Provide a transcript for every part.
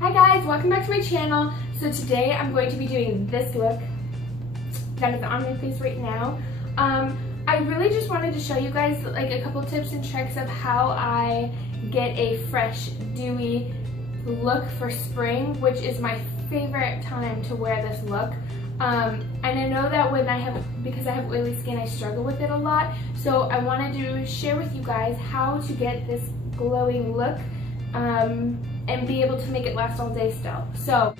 Hi guys, welcome back to my channel. So today I'm going to be doing this look that is on my face right now. I really just wanted to show you guys like a couple tips and tricks of how I get a fresh, dewy look for spring, which is my favorite time to wear this look. And I know that because I have oily skin, I struggle with it a lot. So I wanted to share with you guys how to get this glowing look and be able to make it last all day still. So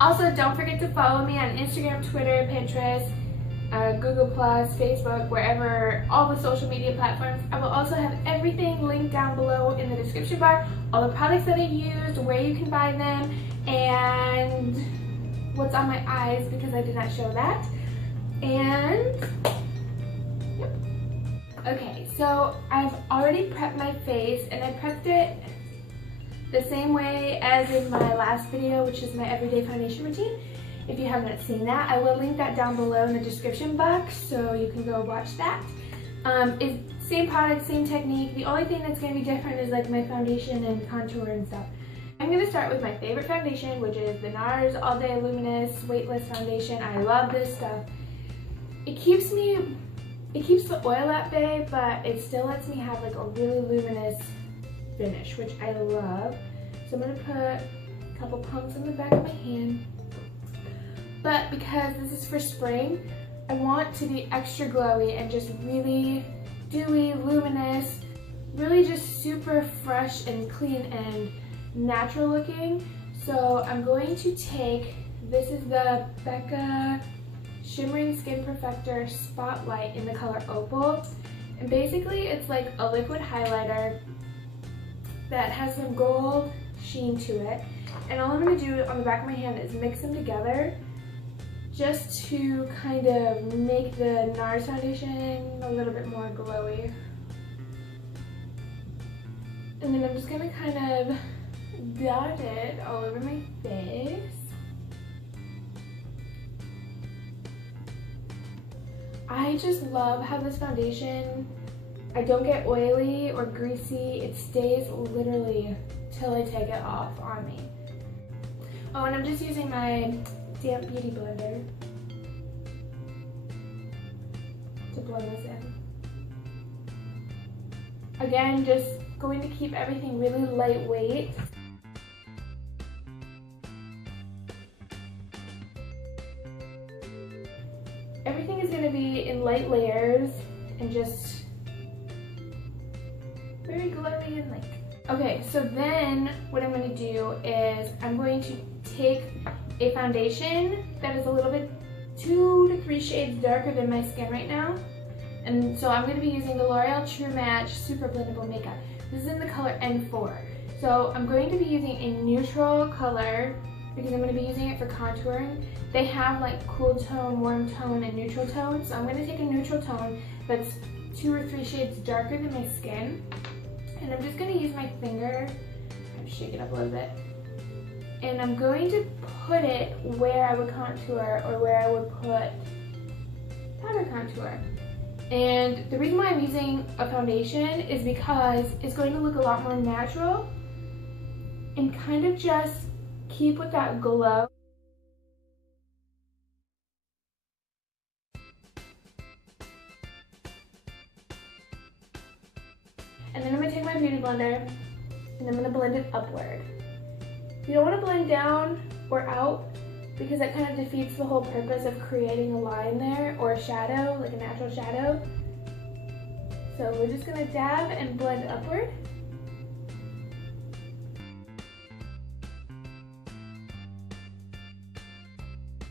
also don't forget to follow me on Instagram, Twitter, Pinterest, Google+, Facebook, wherever, all the social media platforms. I will also have everything linked down below in the description bar, all the products that I've used, where you can buy them, and what's on my eyes because I did not show that. And yep. Okay, so I've already prepped my face, and I prepped it the same way as in my last video, which is my everyday foundation routine. If you haven't seen that, I will link that down below in the description box so you can go watch that. It's same product, same technique. The only thing that's going to be different is like my foundation and contour and stuff. I'm going to start with my favorite foundation, which is the NARS All Day Luminous Weightless Foundation. I love this stuff. It keeps the oil at bay, but it still lets me have like a really luminous finish, which I love. So I'm going to put a couple pumps on the back of my hand. But because this is for spring, I want to be extra glowy and just really dewy, luminous, really just super fresh and clean and natural looking. So I'm going to take, this is the Becca Shimmering Skin Perfector Spotlight in the color Opal. And basically it's like a liquid highlighter that has some gold sheen to it. And all I'm going to do on the back of my hand is mix them together just to kind of make the NARS foundation a little bit more glowy. And then I'm just going to kind of dot it all over my face. I just love how this foundation, I don't get oily or greasy. It stays literally till I take it off on me. Oh, and I'm just using my damp beauty blender to blend this in. Again, just going to keep everything really lightweight. Everything is going to be in light layers and just very glowy and light. Okay, so then what I'm going to do is I'm going to take a foundation that is a little bit 2 to 3 shades darker than my skin right now. And so I'm going to be using the L'Oreal True Match Super Blendable Makeup. This is in the color N4. So I'm going to be using a neutral color because I'm going to be using it for contouring. They have like cool tone, warm tone, and neutral tone. So I'm going to take a neutral tone that's 2 or 3 shades darker than my skin. And I'm just going to use my finger, kind of shake it up a little bit. And I'm going to put it where I would contour or where I would put powder contour. And the reason why I'm using a foundation is because it's going to look a lot more natural and kind of just keep with that glow. And then I'm going to take my beauty blender and I'm going to blend it upward. You don't want to blend down or out because that kind of defeats the whole purpose of creating a line there or a shadow, like a natural shadow. So we're just going to dab and blend upward.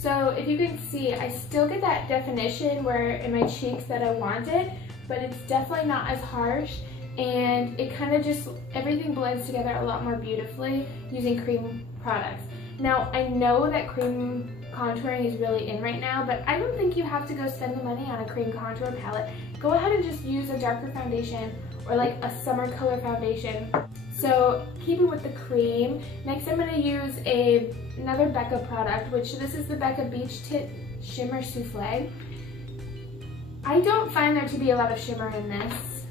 So if you can see, I still get that definition where in my cheeks that I want it, but it's definitely not as harsh. And it kind of just, everything blends together a lot more beautifully using cream products. Now, I know that cream contouring is really in right now, but I don't think you have to go spend the money on a cream contour palette. Go ahead and just use a darker foundation or like a summer color foundation. So keeping with the cream, next I'm going to use another Becca product, which this is the Becca Beach Tint Shimmer Soufflé. I don't find there to be a lot of shimmer in this.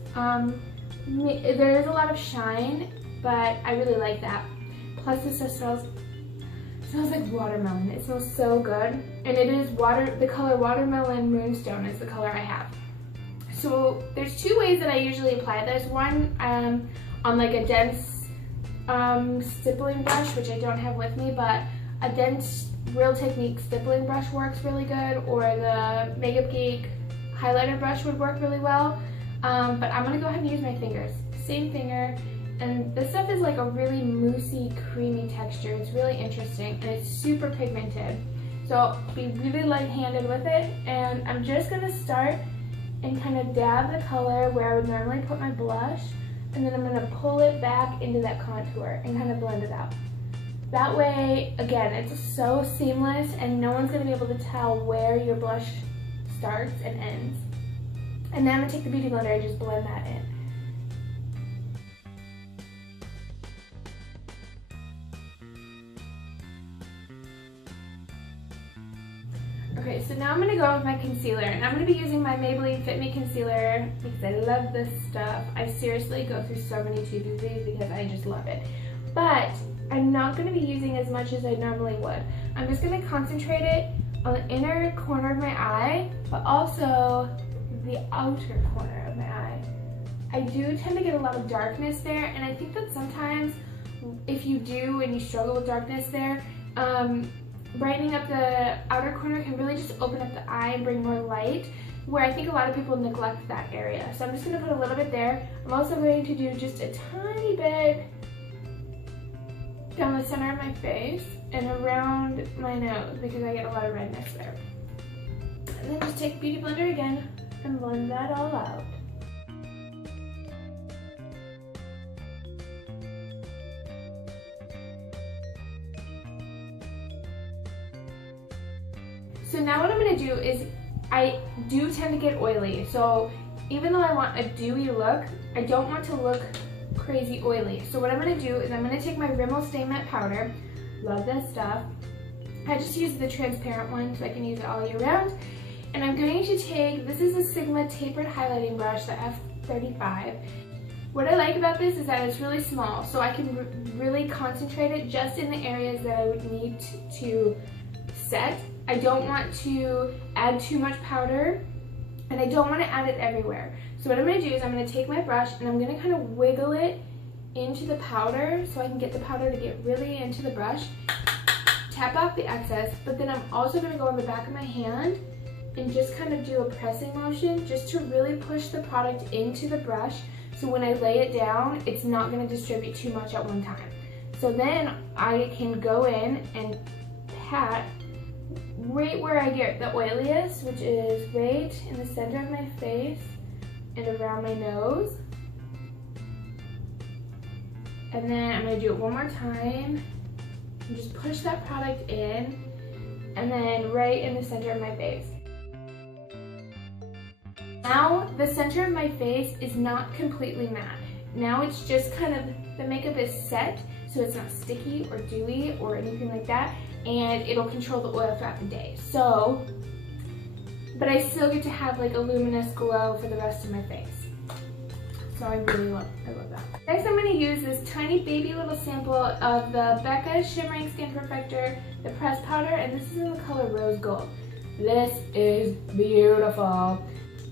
There is a lot of shine, but I really like that. Plus this stuff smells like watermelon. It smells so good. And it is the color Watermelon Moonstone is the color I have. So there's two ways that I usually apply this. One on like a dense stippling brush, which I don't have with me, but a dense Real Technique stippling brush works really good, or the Makeup Geek highlighter brush would work really well. But I'm gonna go ahead and use my fingers. Same finger. And this stuff is like a really moussey, creamy texture. It's really interesting and it's super pigmented. So be really light-handed with it. And I'm just gonna start and kind of dab the color where I would normally put my blush. And then I'm gonna pull it back into that contour and kind of blend it out. That way, again, it's so seamless and no one's gonna be able to tell where your blush starts and ends. And then I'm gonna take the Beauty Blender and just blend that in. Okay, so now I'm going to go with my concealer, and I'm going to be using my Maybeline Fit Me concealer because I love this stuff. I seriously go through so many tubes of these because I just love it. But I'm not going to be using as much as I normally would. I'm just going to concentrate it on the inner corner of my eye, but also the outer corner of my eye. I do tend to get a lot of darkness there, and I think that sometimes if you do and you struggle with darkness there, brightening up the outer corner can really just open up the eye and bring more light, where I think a lot of people neglect that area. So I'm just going to put a little bit there. I'm also going to do just a tiny bit down the center of my face and around my nose because I get a lot of redness there. And then just take Beauty Blender again and blend that all out. So now what I'm going to do is, I do tend to get oily, so even though I want a dewy look, I don't want to look crazy oily. So what I'm going to do is I'm going to take my Rimmel Stay Matte Powder, love this stuff. I just use the transparent one so I can use it all year round. And I'm going to take, this is a Sigma tapered highlighting brush, the F35. What I like about this is that it's really small, so I can really concentrate it just in the areas that I would need to set. I don't want to add too much powder, and I don't want to add it everywhere. So what I'm going to do is I'm going to take my brush and I'm going to kind of wiggle it into the powder so I can get the powder to get really into the brush. Tap off the excess, but then I'm also going to go on the back of my hand and just kind of do a pressing motion just to really push the product into the brush, so when I lay it down, it's not going to distribute too much at one time. So then I can go in and pat right where I get the oiliest, which is right in the center of my face and around my nose. And then I'm going to do it one more time and just push that product in, and then right in the center of my face. Now the center of my face is not completely matte. Now it's just kind of, the makeup is set, so it's not sticky or dewy or anything like that, and it'll control the oil throughout the day. So, but I still get to have like a luminous glow for the rest of my face. So I love that. Next I'm going to use this tiny baby little sample of the Becca Shimmering Skin Perfector, the pressed powder, and this is in the color Rose Gold. This is beautiful.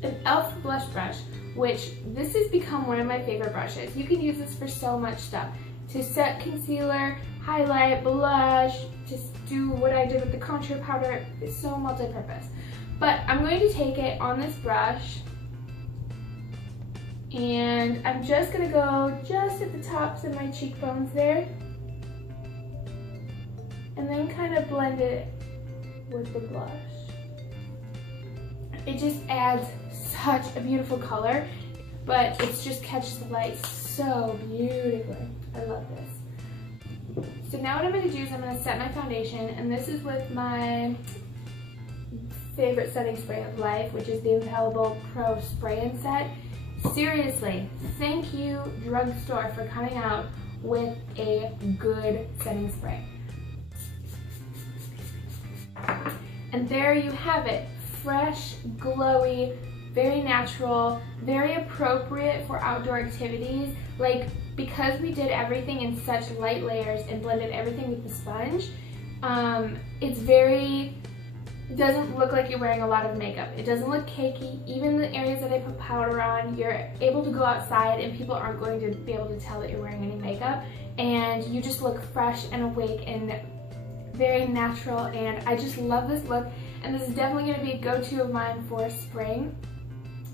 An e.l.f. blush brush, which this has become one of my favorite brushes. You can use this for so much stuff. To set concealer, highlight, blush, just do what I did with the contour powder. It's so multi-purpose. But I'm going to take it on this brush, and I'm just going to go just at the tops of my cheekbones there, and then kind of blend it with the blush. It just adds such a beautiful color, but it just catches the light so beautifully. I love this. So now what I'm going to do is I'm going to set my foundation, and this is with my favorite setting spray of life, which is the Infallible Pro Spray and Set. Seriously, thank you drugstore for coming out with a good setting spray. And there you have it. Fresh, glowy, very natural, very appropriate for outdoor activities. Like, because we did everything in such light layers and blended everything with the sponge, it doesn't look like you're wearing a lot of makeup. It doesn't look cakey. Even the areas that I put powder on, you're able to go outside and people aren't going to be able to tell that you're wearing any makeup, and you just look fresh and awake and very natural, and I just love this look, and this is definitely going to be a go-to of mine for spring.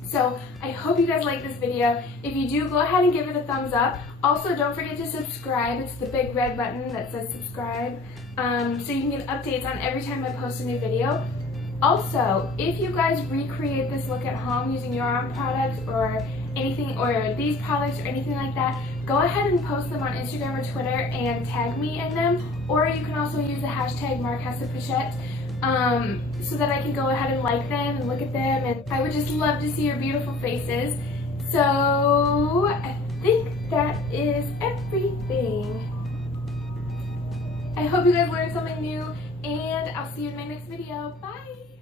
So I hope you guys like this video. If you do, go ahead and give it a thumbs up. Also, don't forget to subscribe. It's the big red button that says subscribe, so you can get updates on every time I post a new video. Also, if you guys recreate this look at home using your own products or anything, or these products or anything like that, go ahead and post them on Instagram or Twitter and tag me in them, or you can also use the hashtag #MarkHassaPochette. So that I can go ahead and like them and look at them, and I would just love to see your beautiful faces. So I think that is everything. I hope you guys learned something new, and I'll see you in my next video. Bye!